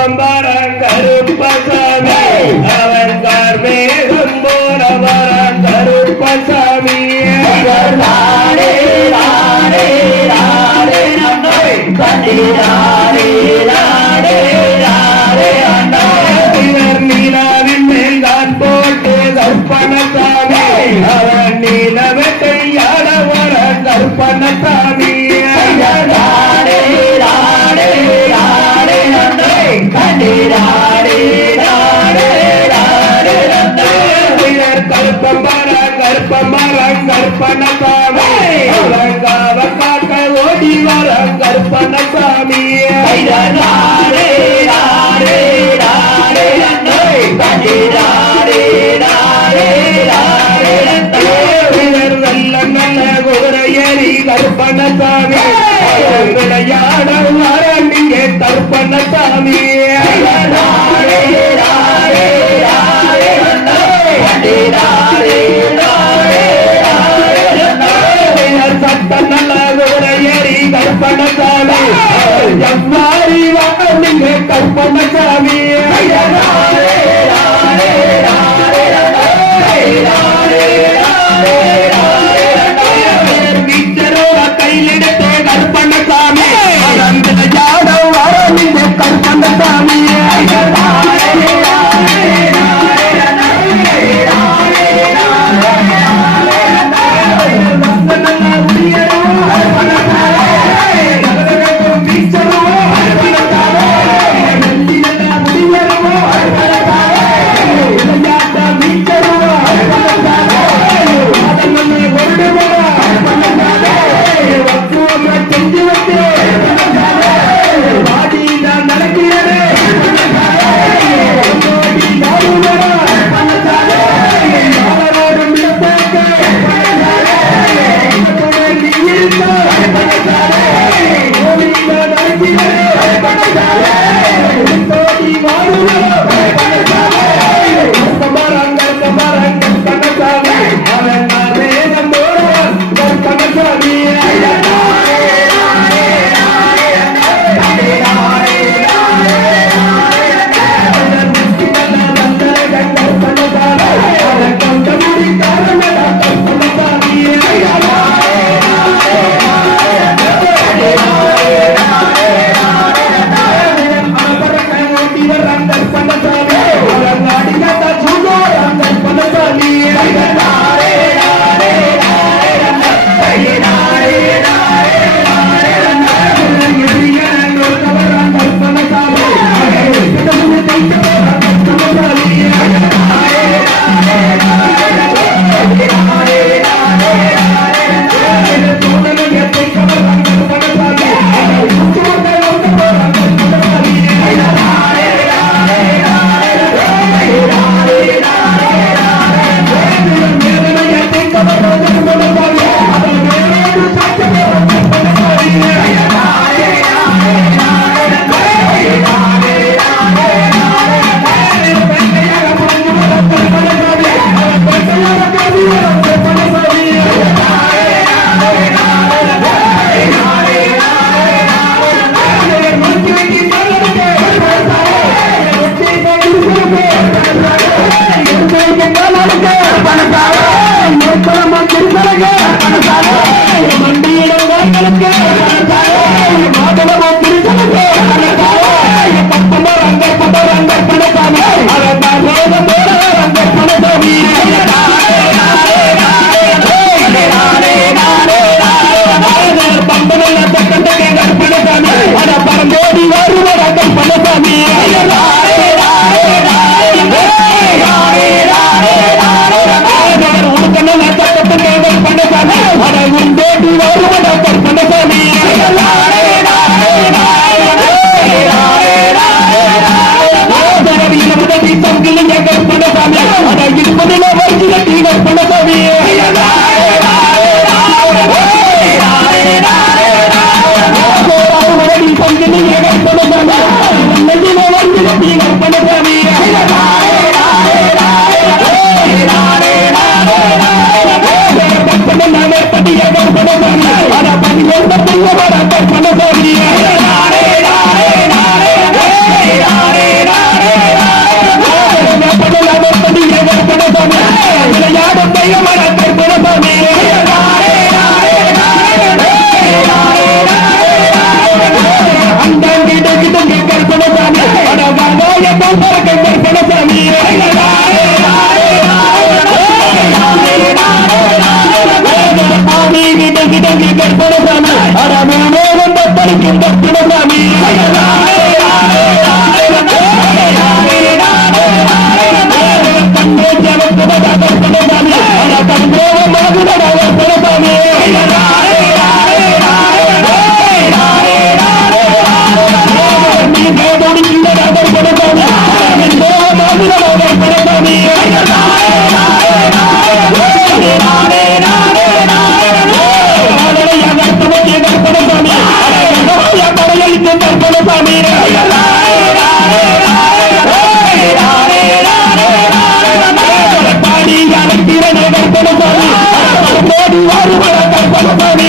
கருப்பம்பரம் கருப்பசாமி. அவன் கார்மேகம் போல வரான் கருப்பசாமி. நாடே நாடே நாடே நன்னே கண்டிராடே நாடே நாடே அண்ணா இவர் நீலாவின் மேல் தான் போட்டு கற்பனசாமி அவன் நீலவத்தை ஆட வர கற்பனசாமி கற்பனசாமி. காவ காக்க ஓடி வர கற்பனசாமி. நன்னே வீரர் நல்ல நல்ல குதிரையேறி கற்பனசாமி. விளையாட வாரண்டியே கற்பனசாமி. வாரண்டியே கற்பனசாமி தூதனை கிட்ட கற்பனை தானே வாங்க என்ன கோவி